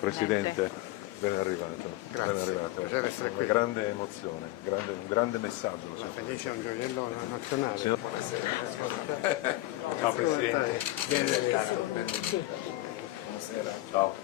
Presidente, ben arrivato. Grazie, Ben arrivato. piacere essere qui. Una grande emozione, un grande messaggio. La Fenice è un gioiello nazionale. Signor... Buonasera. Ciao Presidente. Bene, Buonasera. Ciao.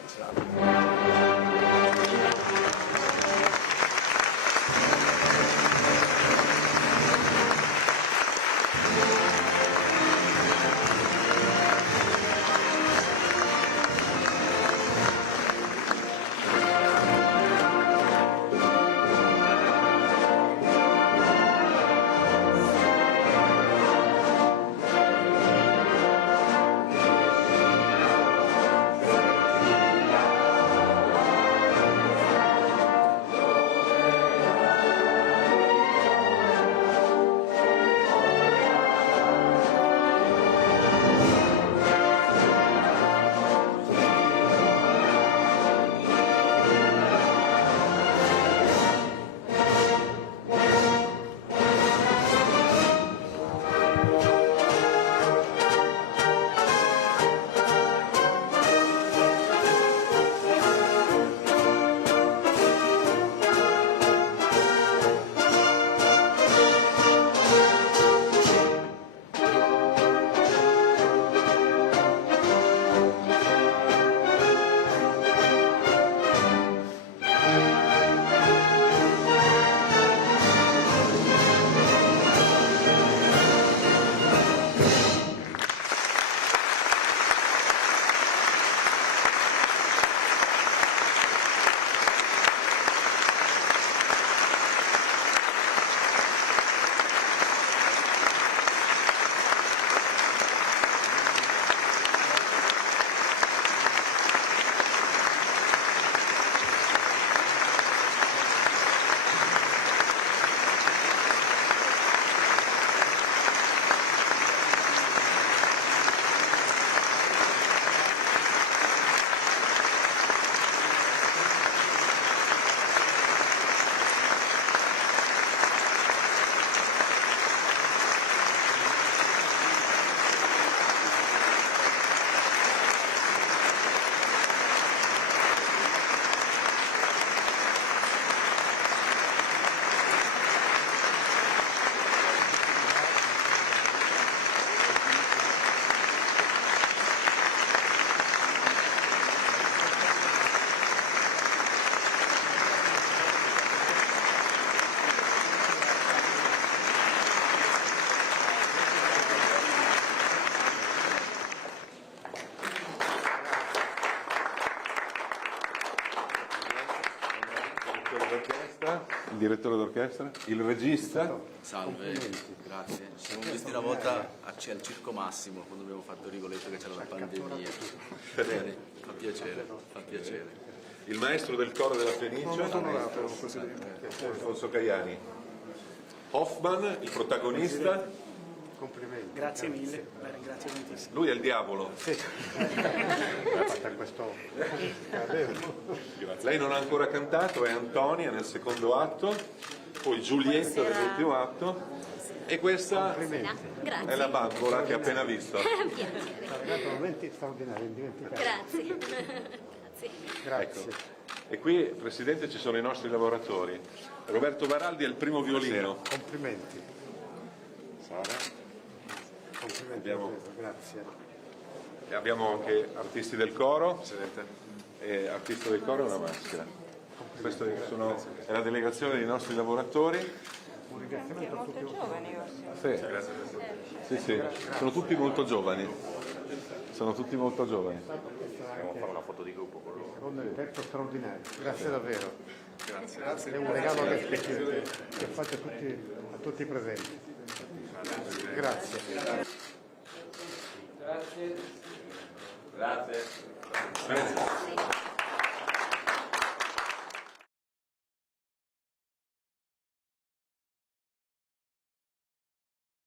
Il direttore d'orchestra, il regista. Salve, grazie. Ci siamo visti una volta al Circo Massimo quando abbiamo fatto Rigoletto, che c'era la pandemia. Bene, fa piacere, fa piacere. Il maestro del coro della Fenice, Alfonso Caiani. Hoffman, il protagonista. Complimenti. Grazie mille, la ringrazio tantissimo. Lui è il diavolo. Sì. Ha fatto questo. Lei non ha ancora cantato, è Antonia nel secondo atto, poi Giulietta nell'ultimo atto e questa è la bambola che ha appena visto. Piacere. Momenti straordinari, indimenticabili. Grazie. Ecco. E qui, Presidente, ci sono i nostri lavoratori. Roberto Baraldi è il primo violino. Complimenti. Sara. Complimenti. Grazie. E abbiamo anche artisti del coro. E artista del coro è una maschera. Questa è la delegazione dei nostri lavoratori. Un ringraziamento a tutti. Molto giovani forse. Sì, sono tutti molto giovani. Sono tutti molto giovani. Possiamo fare una foto di gruppo con loro. Secondo il tempo straordinario. Grazie davvero. Grazie. È un regalo che fate a tutti i presenti. Grazie. Grazie.